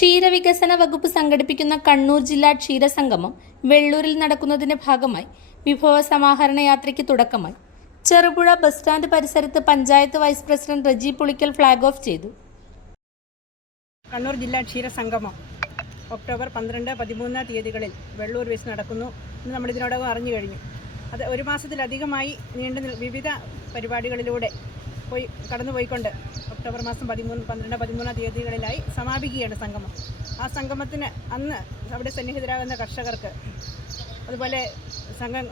ക്ഷീരവികസന വകുപ്പ് സംഘടിപ്പിക്കുന്ന കണ്ണൂർ ജില്ലാ ക്ഷീരസംഗമം വെള്ളൂരിൽ നടക്കുന്നതിന്റെ ഭാഗമായി വിഭവ സമാഹരണ യാത്രയ്ക്ക് തുടക്കമായി. ചെറുപുഴ ബസ് സ്റ്റാൻഡ് പരിസരത്ത് panchayat vice president Reji Pulikkal flag off ചെയ്തു. കണ്ണൂർ ജില്ലാ ക്ഷീരസംഗമം ഒക്ടോബർ 12, 13 തീയതികളിൽ വെള്ളൂർ വെച്ച് നടക്കുന്നു എന്ന് നമ്മൾ ഇതിനോടകം അറിഞ്ഞു കഴിഞ്ഞു. അത് ഒരു മാസത്തിലധികമായി വിവിധ പരിപാടികളിലൂടെ കടന്നുപോയിക്കൊണ്ട് ഒക്ടോബർ മാസം 12, 13 തീയതികളിലായി സമാപിക്കുകയാണ് സംഗമം. ആ സംഗമത്തിന് അന്ന് അവിടെ സന്നിഹിതരാകുന്ന കർഷകർക്ക് അതുപോലെ സംഘ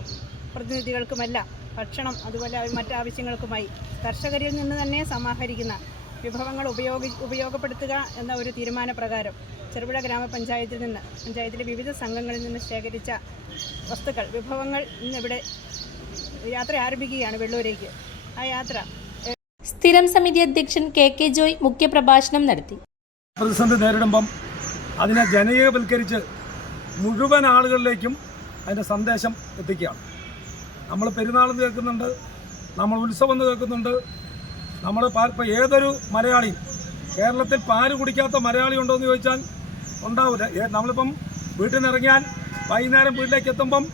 പ്രതിനിധികൾക്കുമെല്ലാം ഭക്ഷണം അതുപോലെ മറ്റാവശ്യങ്ങൾക്കുമായി കർഷകരിൽ നിന്ന് തന്നെ സമാഹരിക്കുന്ന വിഭവങ്ങൾ ഉപയോഗപ്പെടുത്തുക എന്ന ഒരു തീരുമാനപ്രകാരം ചെറുപുഴ ഗ്രാമപഞ്ചായത്തിൽ നിന്ന് പഞ്ചായത്തിലെ വിവിധ സംഘങ്ങളിൽ നിന്ന് ശേഖരിച്ച വസ്തുക്കൾ വിഭവങ്ങൾ ഇന്നിവിടെ യാത്ര ആരംഭിക്കുകയാണ് വെള്ളൂരേക്ക്. ആ യാത്ര സ്ഥിരം സമിതി അധ്യക്ഷൻ കെ ജോയ് മുഖ്യപ്രഭാഷണം നടത്തി. പ്രതിസന്ധി നേരിടുമ്പം അതിനെ ജനകീയവൽക്കരിച്ച് മുഴുവൻ ആളുകളിലേക്കും അതിൻ്റെ സന്ദേശം എത്തിക്കുകയാണ്. നമ്മൾ പെരുന്നാളെന്ന് കേൾക്കുന്നുണ്ട്, നമ്മൾ ഉത്സവം എന്ന് കേൾക്കുന്നുണ്ട്. നമ്മൾ ഇപ്പോൾ ഏതൊരു മലയാളിയും കേരളത്തിൽ പാല് കുടിക്കാത്ത മലയാളി ഉണ്ടോ എന്ന് ചോദിച്ചാൽ ഉണ്ടാവില്ല. നമ്മളിപ്പം വീട്ടിൽ നിന്ന് ഇറങ്ങിയാൽ വൈകുന്നേരം വീട്ടിലേക്ക് എത്തുമ്പം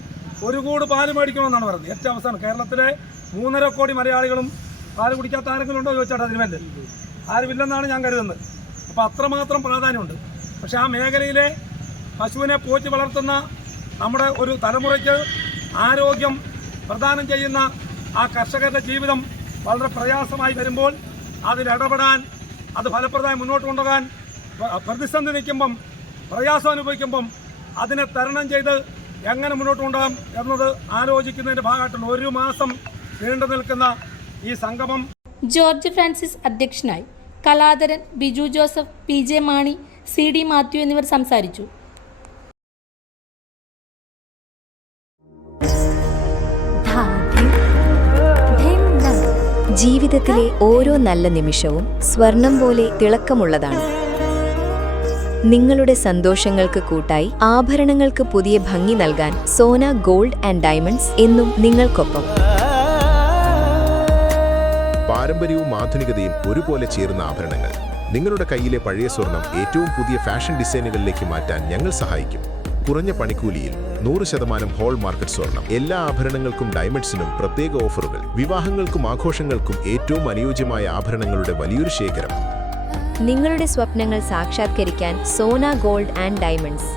ഒരു കൂട് പാല് മേടിക്കണമെന്നാണ് പറയുന്നത്. ഏറ്റവും അവസാനം കേരളത്തിലെ 3.5 കോടി മലയാളികളും പാല് കുടിക്കാത്ത ആരെങ്കിലും ഉണ്ടോ ചോദിച്ചാൽ അതിന് വേണ്ടി ആരുമില്ലെന്നാണ് ഞാൻ കരുതുന്നത്. അപ്പോൾ അത്രമാത്രം പ്രാധാന്യമുണ്ട്. പക്ഷേ ആ മേഖലയിലെ പശുവിനെ പോറ്റി വളർത്തുന്ന നമ്മുടെ ഒരു തലമുറയ്ക്ക് ആരോഗ്യം പ്രദാനം ചെയ്യുന്ന ആ കർഷകരുടെ ജീവിതം വളരെ പ്രയാസമായി വരുമ്പോൾ അതിലിടപെടാൻ, അത് ഫലപ്രദമായി മുന്നോട്ട് കൊണ്ടുപോകാൻ, പ്രതിസന്ധി നിൽക്കുമ്പം പ്രയാസം അനുഭവിക്കുമ്പം അതിനെ തരണം ചെയ്ത് എങ്ങനെ മുന്നോട്ട് കൊണ്ടുപോകാം എന്നത് ആലോചിക്കുന്നതിൻ്റെ ഭാഗമായിട്ടുണ്ട് ഒരു മാസം നീണ്ടു നിൽക്കുന്ന ഈ സംഗമം. ജോർജ് ഫ്രാൻസിസ് അധ്യക്ഷനായി. Kaladharan, Biju Joseph, PJ Mani, CD Mathew എന്നിവർ സംസാരിച്ചു. ജീവിതത്തിലെ ഓരോ നല്ല നിമിഷവും സ്വർണം പോലെ തിളക്കമുള്ളതാണ്. നിങ്ങളുടെ സന്തോഷങ്ങൾക്ക് കൂട്ടായി ആഭരണങ്ങൾക്ക് പുതിയ ഭംഗി നൽകാൻ സോന ഗോൾഡ് ആൻഡ് ഡയമണ്ട്സ് എന്നും നിങ്ങൾക്കൊപ്പം. പാരമ്പര്യവും ആധുനികതയും ഒരുപോലെ ചേർന്ന ആഭരണങ്ങൾ. നിങ്ങളുടെ കയ്യിലെ പഴയ സ്വർണം ഏറ്റവും പുതിയ ഫാഷൻ ഡിസൈനുകളിലേക്ക് മാറ്റാൻ ഞങ്ങൾ സഹായിക്കും. കുറഞ്ഞ പണിക്കൂലിയിൽ 100% ഹോൾ മാർക്കറ്റ് സ്വർണം. എല്ലാ ആഭരണങ്ങൾക്കും ഡയമണ്ട്സിനും പ്രത്യേക ഓഫറുകൾ. വിവാഹങ്ങൾക്കും ആഘോഷങ്ങൾക്കും ഏറ്റവും അനുയോജ്യമായ ആഭരണങ്ങളുടെ വലിയൊരു ശേഖരം. നിങ്ങളുടെ സ്വപ്നങ്ങൾ സാക്ഷാത്കരിക്കാൻ സോന ഗോൾഡ് ആൻഡ് ഡയമണ്ട്സ്.